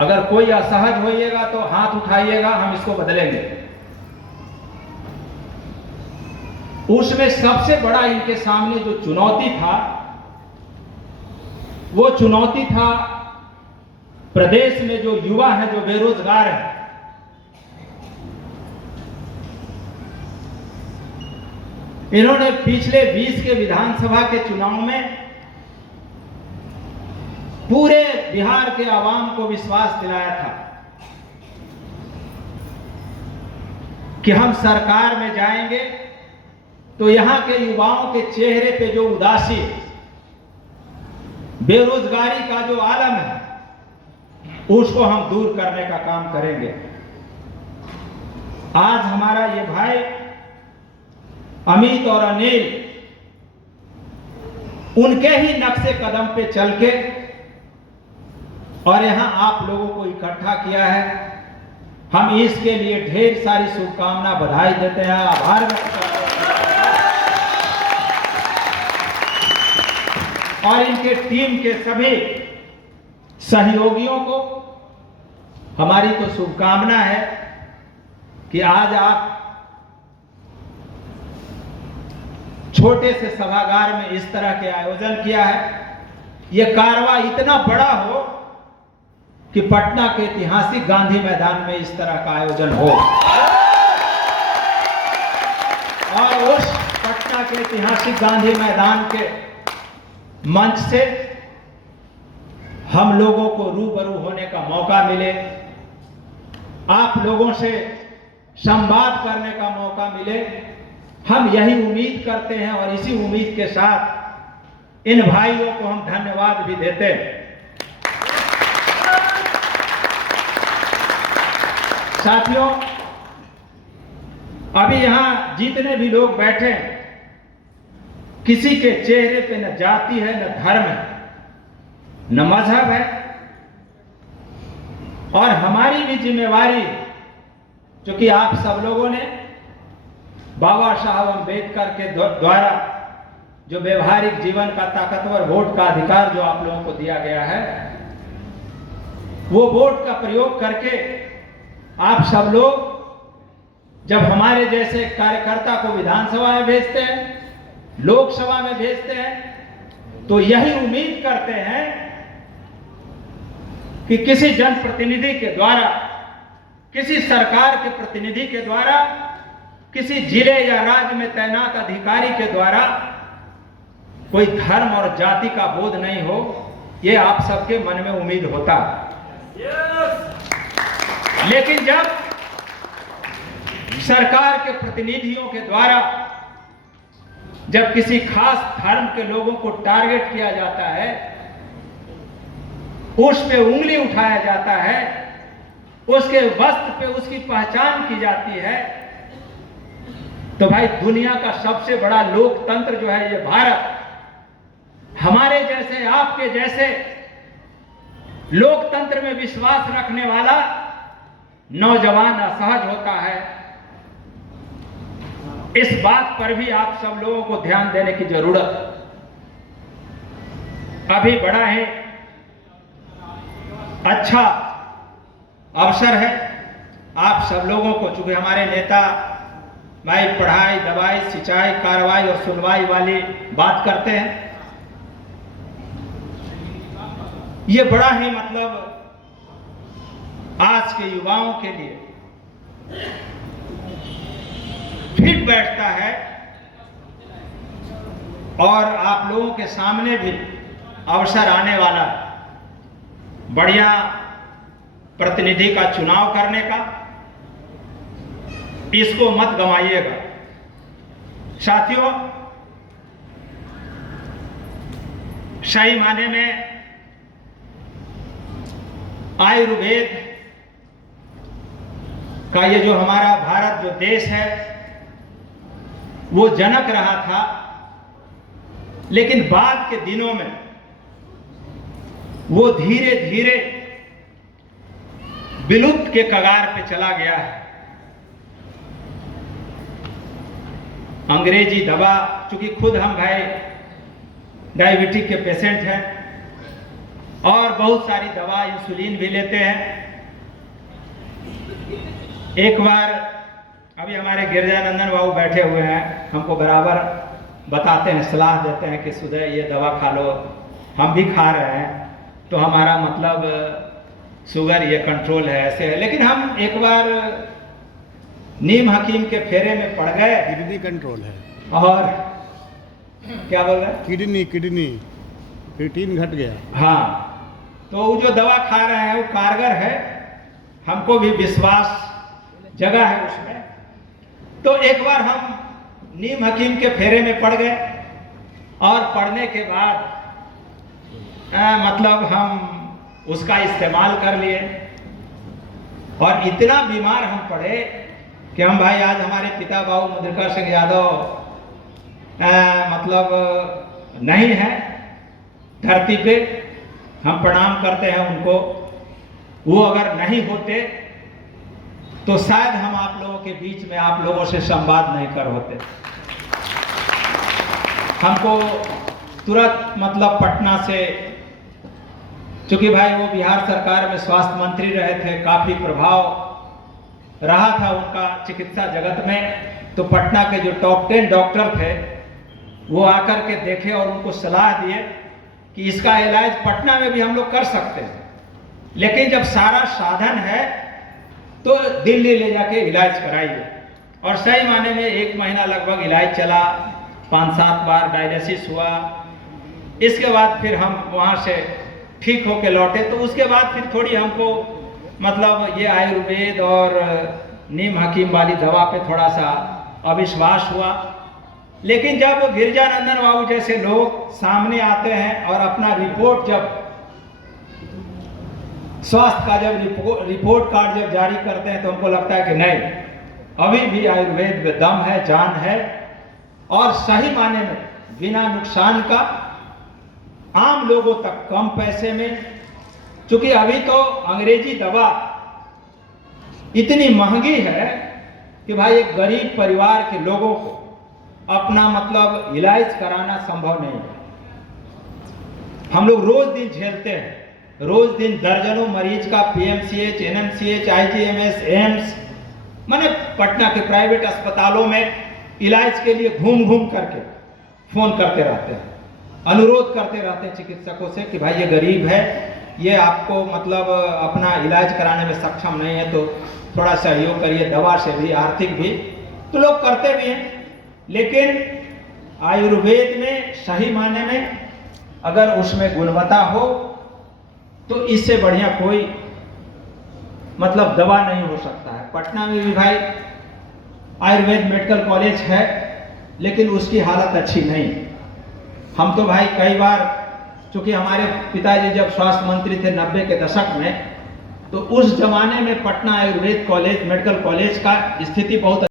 अगर कोई असहज होइएगा तो हाथ उठाइएगा, हम इसको बदलेंगे। उसमें सबसे बड़ा इनके सामने जो चुनौती था, वो चुनौती था प्रदेश में जो युवा है, जो बेरोजगार है। इन्होंने पिछले 20 के विधानसभा के चुनाव में पूरे बिहार के आवाम को विश्वास दिलाया था कि हम सरकार में जाएंगे तो यहां के युवाओं के चेहरे पे जो उदासी, बेरोजगारी का जो आलम है, उसको हम दूर करने का काम करेंगे। आज हमारा ये भाई अमित और अनिल उनके ही नक्शे कदम पे चल के और यहां आप लोगों को इकट्ठा किया है। हम इसके लिए ढेर सारी शुभकामना, बधाई देते हैं, आभार व्यक्त करते हैं और इनके टीम के सभी सहयोगियों को हमारी तो शुभकामना है कि आज आप छोटे से सभागार में इस तरह के आयोजन किया है। यह कारवा इतना बड़ा हो कि पटना के ऐतिहासिक गांधी मैदान में इस तरह का आयोजन हो और उस पटना के ऐतिहासिक गांधी मैदान के मंच से हम लोगों को रूबरू होने का मौका मिले, आप लोगों से संवाद करने का मौका मिले। हम यही उम्मीद करते हैं और इसी उम्मीद के साथ इन भाइयों को हम धन्यवाद भी देते हैं। साथियों, अभी यहां जितने भी लोग बैठे हैं, किसी के चेहरे पे न जाति है, न धर्म है, न मजहब है और हमारी भी जिम्मेवारी, क्योंकि आप सब लोगों ने बाबा साहब अम्बेडकर के द्वारा जो व्यवहारिक जीवन का ताकतवर वोट का अधिकार जो आप लोगों को दिया गया है, वो वोट का प्रयोग करके आप सब लोग जब हमारे जैसे कार्यकर्ता को विधानसभा में भेजते हैं, लोकसभा में भेजते हैं, तो यही उम्मीद करते हैं कि किसी जनप्रतिनिधि के द्वारा, किसी सरकार के प्रतिनिधि के द्वारा, किसी जिले या राज्य में तैनात अधिकारी के द्वारा कोई धर्म और जाति का बोध नहीं हो। ये आप सबके मन में उम्मीद होता है। लेकिन जब सरकार के प्रतिनिधियों के द्वारा जब किसी खास धर्म के लोगों को टारगेट किया जाता है, उस पे उंगली उठाया जाता है, उसके वस्त्र पे उसकी पहचान की जाती है, तो भाई दुनिया का सबसे बड़ा लोकतंत्र जो है ये भारत, हमारे जैसे, आपके जैसे लोकतंत्र में विश्वास रखने वाला नौजवान असहज होता है। इस बात पर भी आप सब लोगों को ध्यान देने की जरूरत। अभी बड़ा है अच्छा अवसर है आप सब लोगों को, चूंकि हमारे नेता भाई पढ़ाई, दवाई, सिंचाई, कार्रवाई और सुनवाई वाली बात करते हैं। ये बड़ा ही मतलब आज के युवाओं के लिए फिट बैठता है और आप लोगों के सामने भी अवसर आने वाला बढ़िया प्रतिनिधि का चुनाव करने का, इसको मत गंवाइएगा। साथियों, सही माने में आयुर्वेद का ये जो हमारा भारत जो देश है वो जनक रहा था, लेकिन बाद के दिनों में वो धीरे धीरे विलुप्त के कगार पे चला गया है। अंग्रेजी दवा, चूंकि खुद हम भाई डायबिटीज के पेशेंट हैं और बहुत सारी दवा इंसुलिन भी लेते हैं। एक बार अभी हमारे गिरजानंदन बाबू बैठे हुए हैं, हमको बराबर बताते हैं, सलाह देते हैं कि सुधे ये दवा खा लो, हम भी खा रहे हैं, तो हमारा मतलब शुगर ये कंट्रोल है, ऐसे है। लेकिन हम एक बार नीम हकीम के फेरे में पड़ गए। किडनी कंट्रोल है। और क्या बोल रहे? किडनी क्रिएटिन घट गया। हाँ, तो वो जो दवा खा रहे हैं वो कारगर है, हमको भी विश्वास जगा है उसमें। तो एक बार हम नीम हकीम के फेरे में पड़ गए और पढ़ने के बाद मतलब हम उसका इस्तेमाल कर लिए और इतना बीमार हम पड़े कि हम भाई आज हमारे पिता बाबू मुद्रिका सिंह यादव मतलब नहीं है धरती पे, हम प्रणाम करते हैं उनको। वो अगर नहीं होते तो शायद हम आप लोगों के बीच में आप लोगों से संवाद नहीं कर होते। हमको तुरंत मतलब पटना से, चूंकि भाई वो बिहार सरकार में स्वास्थ्य मंत्री रहे थे, काफी प्रभाव रहा था उनका चिकित्सा जगत में, तो पटना के जो टॉप 10 डॉक्टर थे वो आकर के देखे और उनको सलाह दिए कि इसका इलाज पटना में भी हम लोग कर सकते हैं, लेकिन जब सारा साधन है तो दिल्ली ले जाके इलाज कराइए। और सही माने में 1 महीना लगभग इलाज चला, 5-7 बार डायलिसिस हुआ। इसके बाद फिर हम वहाँ से ठीक होके लौटे। तो उसके बाद फिर थोड़ी हमको मतलब ये आयुर्वेद और नीम हकीम वाली दवा पे थोड़ा सा अविश्वास हुआ। लेकिन जब गिरजानंदन बाबू जैसे लोग सामने आते हैं और अपना रिपोर्ट, जब स्वास्थ्य का जब रिपोर्ट कार्ड जब जारी करते हैं, तो हमको लगता है कि नहीं, अभी भी आयुर्वेद में दम है, जान है, और सही माने में बिना नुकसान का आम लोगों तक कम पैसे में। क्योंकि अभी तो अंग्रेजी दवा इतनी महंगी है कि भाई एक गरीब परिवार के लोगों को अपना मतलब इलाज कराना संभव नहीं है। हम लोग रोज दिन झेलते हैं, रोज दिन दर्जनों मरीज का पीएमसीएच, एनएमसीएच, आईजीएमएस, एम्स, माने पटना के प्राइवेट अस्पतालों में इलाज के लिए घूम घूम करके फोन करते रहते हैं, अनुरोध करते रहते हैं चिकित्सकों से कि भाई ये गरीब है, ये आपको मतलब अपना इलाज कराने में सक्षम नहीं है, तो थोड़ा सहयोग करिए, दवा से भी, आर्थिक भी। तो लोग करते भी हैं। लेकिन आयुर्वेद में सही मायने में अगर उसमें गुणवत्ता हो तो इससे बढ़िया कोई मतलब दवा नहीं हो सकता है। पटना में भी भाई आयुर्वेद मेडिकल कॉलेज है, लेकिन उसकी हालत अच्छी नहीं। हम तो भाई कई बार, चूंकि हमारे पिताजी जब स्वास्थ्य मंत्री थे 90 के दशक में, तो उस जमाने में Patna Ayurveda college, medical college का स्थिति बहुत